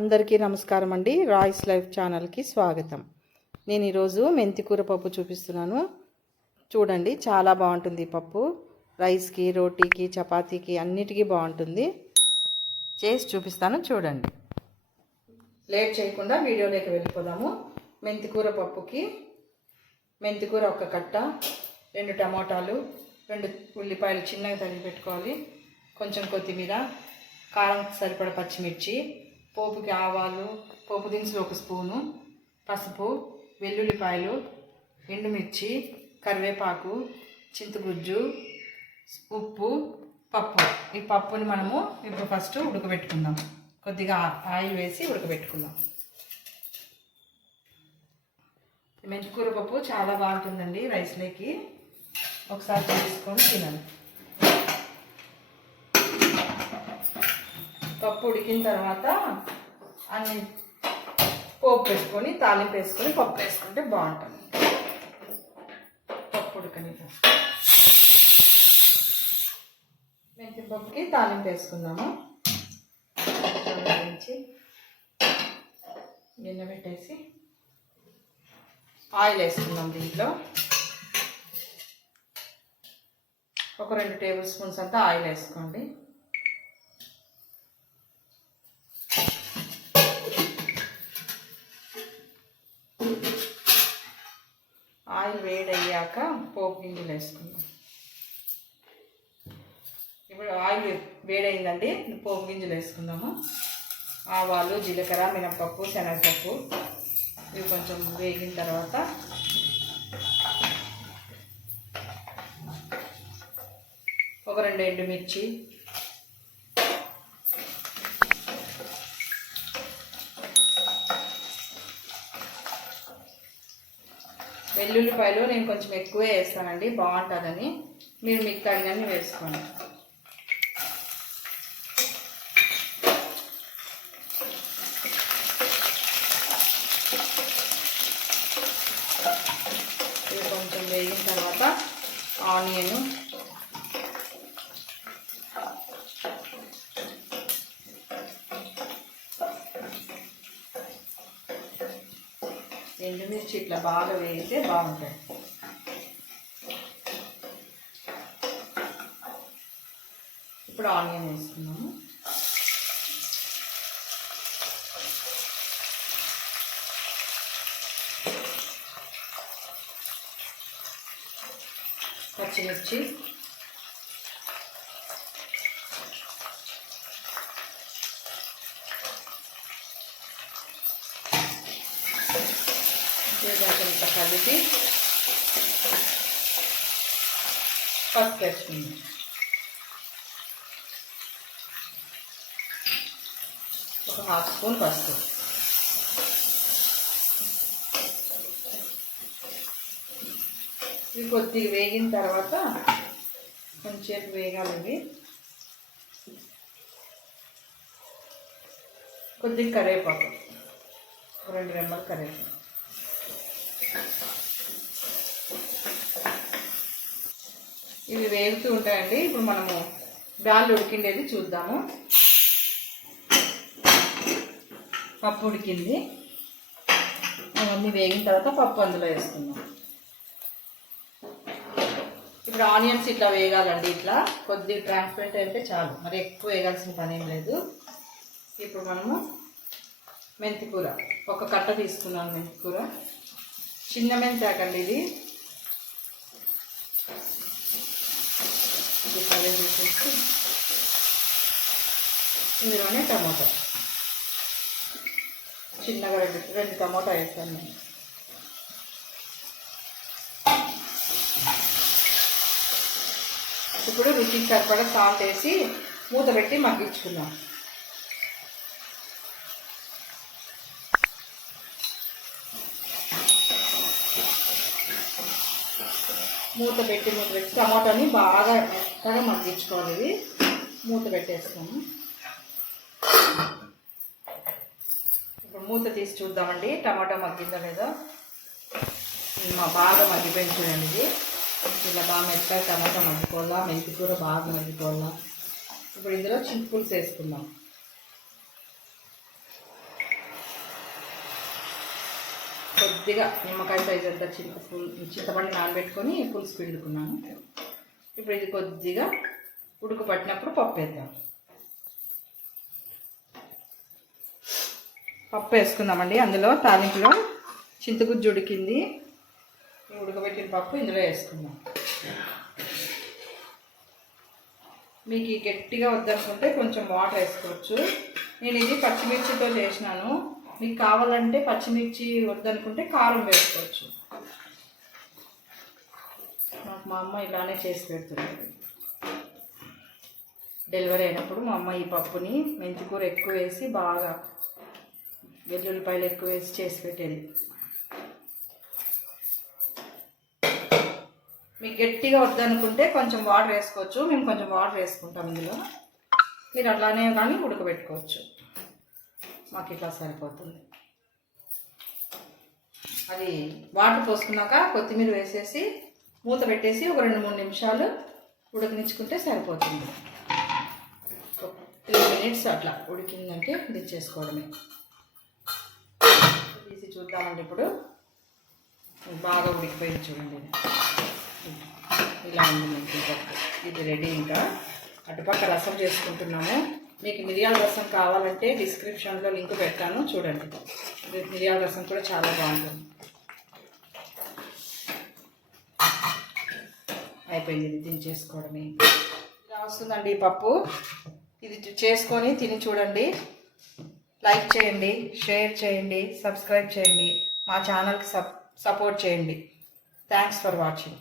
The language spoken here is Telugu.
అందరికీ నమస్కారం అండి. రాయిస్ లైఫ్ ఛానల్కి స్వాగతం. నేను ఈరోజు మెంతికూర పప్పు చూపిస్తున్నాను. చూడండి చాలా బాగుంటుంది ఈ పప్పు. రైస్కి రోటీకి చపాతీకి అన్నిటికీ బాగుంటుంది. చేసి చూపిస్తాను చూడండి. లేట్ చేయకుండా వీడియోలోకి వెళ్ళిపోదాము. మెంతికూర పప్పుకి మెంతికూర ఒక కట్ట రెండు టమోటాలు రెండు ఉల్లిపాయలు చిన్నగా తరిగి పెట్టుకోవాలి. కొంచెం కొత్తిమీర కారం సరిపడ పచ్చిమిర్చి పోపుకి ఆవాలు పోపు దినుసులు ఒక స్పూను పసుపు వెల్లుల్లిపాయలు ఎండుమిర్చి కరివేపాకు చింతగుజ్జు ఉప్పు పప్పు. ఈ పప్పుని మనము ఇప్పుడు ఫస్ట్ ఉడకబెట్టుకుందాం. కొద్దిగా ఆయిల్ వేసి ఉడకబెట్టుకుందాం. మెంతికూర పప్పు చాలా బాగుంటుందండి రైస్లోకి. ఒకసారి తీసుకొని తినండి. పప్పు ఉడికిన తర్వాత అన్ని పోపు వేసుకొని తాలింపు వేసుకొని పప్పు వేసుకుంటే బాగుంటుంది. పప్పు ఉడకని మెంతి పప్పుకి తాలింపు వేసుకుందాము. వేయించి గిన్నె పెట్టేసి ఆయిల్ వేసుకుందాం దీంట్లో. ఒక రెండు టేబుల్ స్పూన్స్ అంతా ఆయిల్ వేసుకోండి. ఆయిల్ వేడయ్యాక పోపు గింజలు వేసుకుందాం. ఇప్పుడు ఆయిల్ వేడైందండి పోపు గింజలు వేసుకుందాము. ఆవాలు జీలకర్ర మినపప్పు శనగపప్పు ఇవి కొంచెం వేగిన తర్వాత ఒక రెండు ఎండుమిర్చి వెల్లుల్లిపాయలు నేను కొంచెం ఎక్కువే వేస్తానండి బాగుంటుందని. మీరు మీకు తగినన్ని వేసుకోండి. ఇది కొంచెం వేగిన తర్వాత ఆనియన్ ఎండుమిర్చి ఇట్లా బాగా వేగితే బాగుంటాయి ఇప్పుడు ఆనియన్ వేసుకున్నాము పచ్చిమిర్చి. కొంచెం కలిపి పసుపు వేసుకుందాం. ఒక హాఫ్ స్పూన్ పసుపు. ఇవి కొద్దిగా వేగిన తర్వాత కొంచెంసేపు వేగాలి ఇవి కొద్దిగా కరివేపాకు. రెండు రెమ్మలు కరివేపాకు. ఇవి వేగుతూ ఉంటాయండి. ఇప్పుడు మనము బ్యాళ్ళు ఉడికిండేది చూద్దాము. పప్పు ఉడికింది. అవన్నీ వేగిన తర్వాత పప్పు అందులో వేసుకుందాం. ఇప్పుడు ఆనియన్స్ ఇట్లా వేగాలండి ఇట్లా. కొద్దిగా ట్రాన్స్పరెంట్ అయితే చాలు. మరి ఎక్కువ వేగాల్సిన పని ఏం లేదు. ఇప్పుడు మనము మెంతికూర. ఒక కట్ట తీసుకున్నాను మెంతికూర. చిన్న మెంతాకండి ఇది ఇది. కలర్ ఇందులోనే టమాటా. చిన్నగా రెండు రెండు టమాటా వేస్తాను నేను. ఇప్పుడు రుచికి సరిపడా సాల్ట్ వేసి మూత పెట్టి మగ్గించుకుందాం. మూత పెట్టి మూత పెట్టి టమాటాని బాగా మెత్తగా మగ్గించుకోవాలి ఇవి మూత పెట్టేస్తాము ఇప్పుడు మూత తీసి చూద్దామండి. టమాటా మగ్గిందో లేదో? మా బాగా మగ్గిపోయింది చూడండి ఇది. ఇలా బాగా మెత్తగా టమాటా మగ్గిపోవాలా? మెంతి కూర బాగా మగ్గిపోవాలా? ఇప్పుడు ఇందులో చింతపులుసు వేసుకుందాం. కొద్దిగా నిమ్మకాయ సైజ్ అంత చిన్న పుల్ చింతపండు నానబెట్టుకొని పులుసు పిండుకున్నాను ఇప్పుడు ఇది కొద్దిగా ఉడుకు పట్టినప్పుడు పప్పు వేద్దాం. పప్పు వేసుకుందామండి. అందులో తాలింపులో చింతగుజ్జు ఉడికింది. ఉడకబెట్టిన పప్పు ఇందులో వేసుకుందాం. మీకు ఈ గట్టిగా వద్దనుకుంటే కొంచెం వాటర్ వేసుకోవచ్చు. నేను ఇది పచ్చిమిర్చితో చేసినాను. మీకు కావాలంటే పచ్చిమిర్చి వద్దనుకుంటే కారం వేసుకోవచ్చు. నాకు మా అమ్మ ఇలానే చేసి పెడుతుంది డెలివరీ అయినప్పుడు మా అమ్మ ఈ పప్పుని మెంతికూర ఎక్కువ వేసి బాగా వెల్లుల్లిపాయలు ఎక్కువ వేసి చేసి పెట్టేది. మీకు గట్టిగా వద్దనుకుంటే కొంచెం వాటర్ వేసుకోవచ్చు. మేము కొంచెం వాటర్ వేసుకుంటాం ఇందులో. మీరు అట్లానే కానీ ఉడకబెట్టుకోవచ్చు. మాకు ఇట్లా సరిపోతుంది. అది వాటర్ పోసుకున్నాక కొత్తిమీర వేసేసి మూత పెట్టేసి ఒక రెండు మూడు నిమిషాలు ఉడకనిచ్చుకుంటే సరిపోతుంది. త్రీ మినిట్స్ అట్లా ఉడికిందంటే దించేసుకోవడమే తీసి చూద్దామండి ఇప్పుడు. బాగా ఉడికిపోయింది చూడండి. ఇలా ఉంది ఇది రెడీ ఇంకా. అటుపక్క రసం చేసుకుంటున్నాము. మీకు మిరియాల రసం కావాలంటే డిస్క్రిప్షన్లో లింక్ పెట్టాను చూడండి. మిరియాల రసం కూడా చాలా బాగుంటుంది. అయిపోయింది ఇది చేసుకోవడమే ఇలా వస్తుందండి పప్పు. ఇది చేసుకొని తిని చూడండి. లైక్ చేయండి షేర్ చేయండి సబ్స్క్రైబ్ చేయండి. మా ఛానల్కి సప్ సపోర్ట్ చేయండి. Thanks for watching.